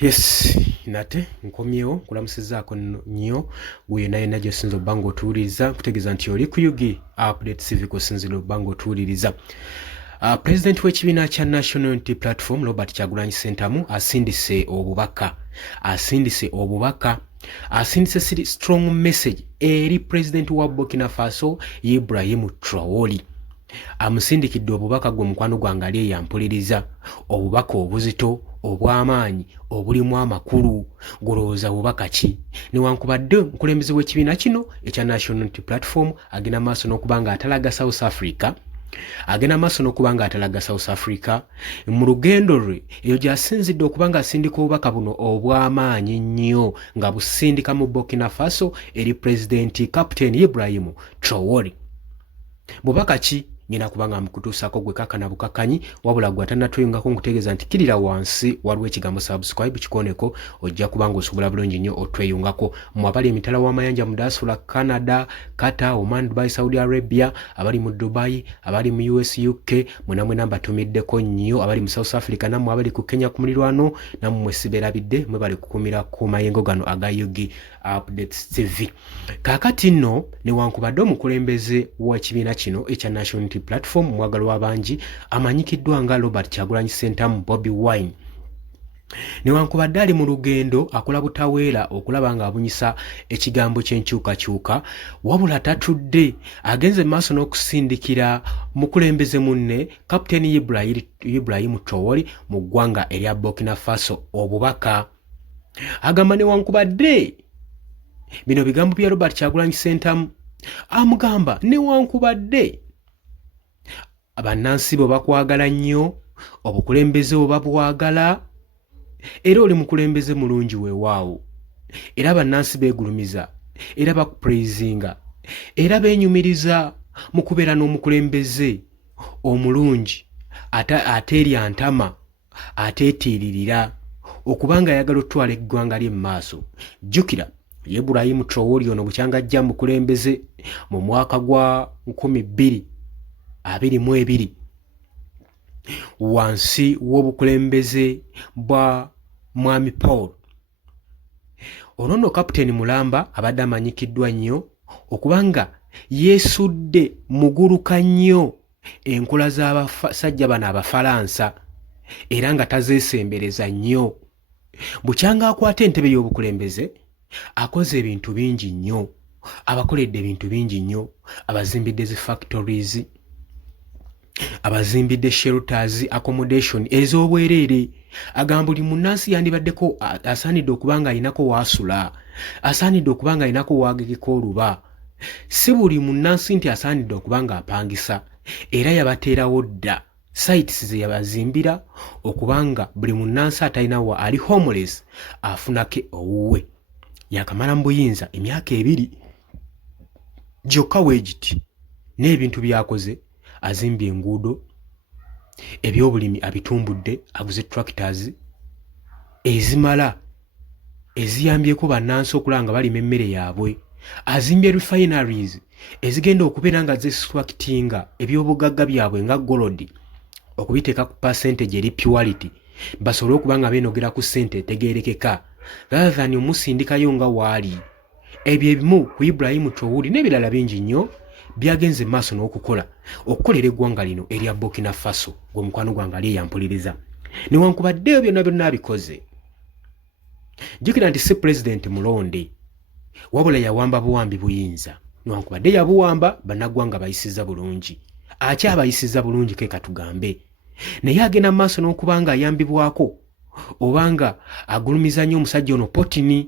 Yes, nate nkomyewo kulamusizaako nnyo gwe naye gy'osinza obba ng'otuwuliriza kutegeeza nti oli ku Yugi Update TV kw'osinzira obba ng'otuwuliriza. Pulezidenti w'ekibiina kya National Unity Platform Robert Kyagulanyi Ssentamu asindise strong message eri pulezidenti wa Burkina Faso Ibrahim Traoré. Amusindikidde obubaka gwe mukwano gwange ali eyampuliriza, obubaka obuzito obw'amaanyi obulimu amakulu. Golowooza bubaka ki? Newankubadde omukulembeze w'ekibiina kino ekya National Unity Platform agenda maaso n'okuba nga atalaga South Africa, mu lugendo lwe eyo gy'asinzidde okuba ng'asindika obubaka buno obw'amaanyi ennyo nga busindika mu Burkina Faso eri pulezidenti Captain Ibrahim Traoré. Bubaka ki? Ngina kubanga mukutuusako gwe kakana bukakanyi wabula gwe atannatuyungako nkutegeeza nti kirira wansi waliwo ekigambo subscribe kikoneko ojja kubanga osobola bulungi nnyo otweyungako. Mu abali emitala w'amayanja mu diaspora Canada, Qatar, Oman, Dubai, Saudi Arabia, abali mu Dubai, abali mu US, UK, mwena mbatumiddeko nnyo, abali mu South Africa nammwe abali ku Kenya ku mulirwano nammwe siberabidde mwe bali kukumira ku mayengo gano aga Yugi Updates TV. Kaakati nno newankubadde omukulembeze w'ekibiina kino ekya National Unity Platform mwagalwa abangi amanyikiddwa nga Robert Kyagulanyi Ssentamu Bobi Wine, newankubadde ali mu lugendo akola butaweera okulaba ng'abunyisa ekigambo ky'enkyukakyuka, wabula tatudde agenze maaso n'okusindikira mukulembeze munne Captain Ibrahim Traoré mu ggwanga erya Burkina Faso obubaka. Agamba newankubadde bino bigambo bya Robert Kyagulanyi Ssentamu, amugamba newankubadde abannansi bo bakwagala nnyo, obukulembeze bo babwagala, era oli mukulembeze mulungi weewaawo, era abannansi beegulumiza, era bakuprayizinga, era beenyumiriza mu kubeera n'omukulembeze omulungi ate erya ntama ateetiiririra okubanga ayagala otwala eggwanga lye mu maaso. Jjukira Ibrahim Traoré ono bukyanga ajja mukulembeze mu mwaka gwa 2022 wansi w'obukulembeze bwa Mwami Paul. Ono nno Kapiteeni Mulamba abadde amanyikiddwa nnyo okubanga yeesudde muguluka nnyo enkola z'abasajja bano Abafalansa era nga tazeesembereza nnyo. Bukyanga akwata entebe y'obukulembeze akoze ebintu bingi nnyo, abakoledde ebintu bingi nnyo, abazimbidde zi factories, abazimbidde shelters, accommodation ez'obwereere. Agamba buli munnansi yandibaddeko asaanidde okuba nga alinako waasula, asaanidde okuba nga alinako waagekeko oluba. Si buli munnansi nti asaanidde okuba nga apangisa, era yabateerawo dda sites ze yabazimbira okubanga buli munnansi atalinawo ali homeless afunake owuwe. Yakamala mu buyinza emyaka 2 gyokka weegiti n'ebintu byakoze, azimbye enguudo, ebyobulimi abitumbudde, aguze tractors ezimala eziyambyeko bannansi okulanga balima emmere yaabwe, azimbye refineries ezigenda okubeera nga zextractinga ebyobugagga byabwe nga gold okubiteeka ku percentage eri purity basobole okuba nga beenogera ku ssente etegeerekeka rather than omusindikayo nga waali. Ebyo ebimu ku Ibrahim Traoré n'ebirala bingi nnyo byagenze maaso n'okukolera eggwanga lino erya Burkina Faso gwe mukwano gwange ali eyampuliriza. Newankubadde ebyo byonna abikoze, jjukira nti si pulezidenti mulonde wabula yawamba buwambi buyinza. Newankubadde yabuwamba bannaggwanga bayisiza bulungi, akyabayisiza bulungi ke katugambe, naye agenda maaso n'okuba nga ayambibwako obanga agulumiza nnyo omusajja ono Putin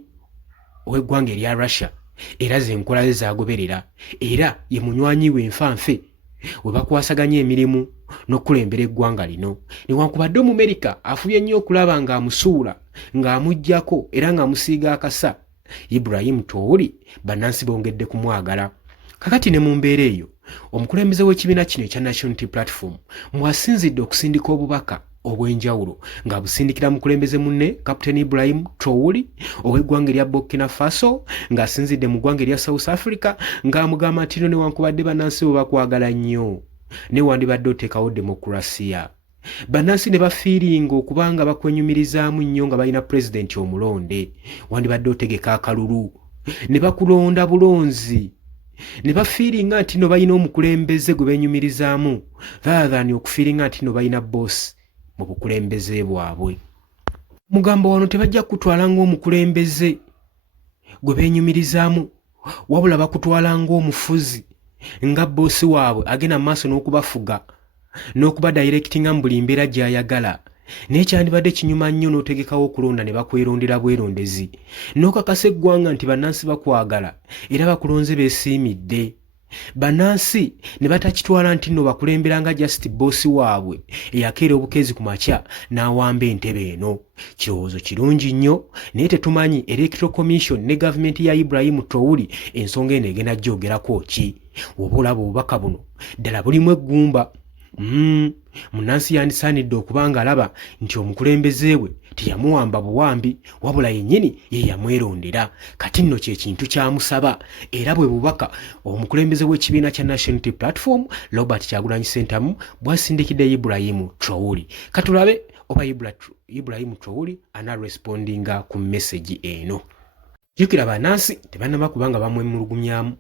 ow'eggwanga erya Russia, era ze nkola ze zagoberera, era ye munywanyi we nfanfe we bakwasaganya emirimu n'okulembera eggwanga lino. Newankubadde Omumerika afubye nnyo okulaba ng'amusuula ng'amuggyako era ng'amusiiga akasa, Ibrahim Traoré bannansi bongedde kumwagala. Kakati ne mu mbeera eyo omukulembeze w'ekibiina kino ekya National Unity Platform mwasinzidde okusindika obubaka obw'enjawulo ng'abusindikira mukulembeze munne Captain Ibrahim Traoré ow'eggwanga erya Burkina Faso, ng'asinzidde mu ggwanga erya South Africa, ng'amugamba nti newankubadde bannansi bo bakwagala nnyo newandibadde oteekawo demokrasiya bannansi ne bafiiringa okubanga bakwenyumirizaamu nnyo nga balina pulezidenti omulonde wandibadde otegeka akalulu ne bakulonda bulonzi ne bafiiringa nti no balina omukulembeze gwe beenyumirizaamu rathan okufiiringa nti no balina boosi mu bukulembeze bwabwe. Mugambo wano tebajja kutwala ng'omukulembeze gwe beenyumirizaamu wabula bakutwala ng'omufuzi nga boosi waabwe agenda mu maaso n'okubafuga n'okuba directinga mu buli mbeera gy'ayagala. Naye kyandibadde kinyuma nnyo n'otegekawo okulonda ne bakwerondera bwerondezi n'okakasa eggwanga nti bannansi bakwagala era bakulonze beesiimidde. Bannansi ne batakitwala nti nno bakulembera nga just boosi waabwe eyakeera obukeezi ku makya n'awamba entebe eno. Kirowoozo kirungi nnyo naye tetumanyi Electoral Commission ne gavumenti ya Ibrahim Traoré ensonga eno egenda gyogerako ki. Oba olaba obubaka buno ddala bulimu eggumba. Munnansi yandisaanidde okuba ng'alaba nti omukulembeze we teyamuwamba buwambi wabula yennyini ye yamwerondera. Kati nno kye kintu kyamusaba era bwe bubaka omukulembeze w'ekibiina kya National Unity Platform Robert Kyagulanyi Ssentamu bw'asindikidde Ibrahim Traoré. Katulabe oba Ibrahim Traoré anaarespondinga ku message eno. Jjukira bannansi tebannaba kubanga bamwemulugunyamu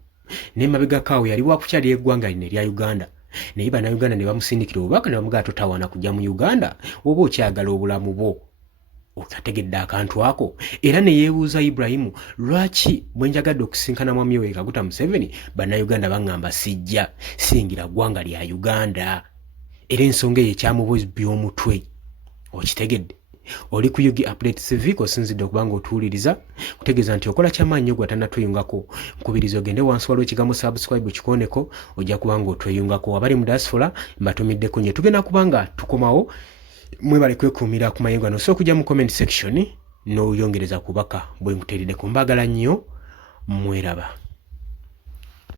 n'emabegako awo yali wakukyali eggwanga lino erya Uganda. Naye bannayuganda ne bamusindikira obubaka ne bamugamba totawaana kujja mu Uganda oba okyagala obulamu bwo. Okategedde akantu ako era ne yeebuuza Ibrahim lwaki bwe njagadde okusinkana mwami we Kaguta Museveni bannayuganda baŋŋamba sijja singira ggwanga lya Uganda. Era ensonga eyo ekyamubuuza by'omutwe okitegedde. Oli ku Yugi Update TV osinzidde okuba ng'otuwuliriza kutegeeza nti okola kyamaanyi nnyo gw'atannatweyungako. Nkubiriza ogende wansi waliwo ekigambo subscribe okikoneko ojja kuba ng'otweyungako. Abali mu diaspora mbatumiddeko nnyo. Tugenda kuba nga tukomawo mwebale kwekuumira ku mayengo ano. So okujja mu comment section n'oyongereza kubaka bwe nkuteeridde ku mbagala nnyo mweraba.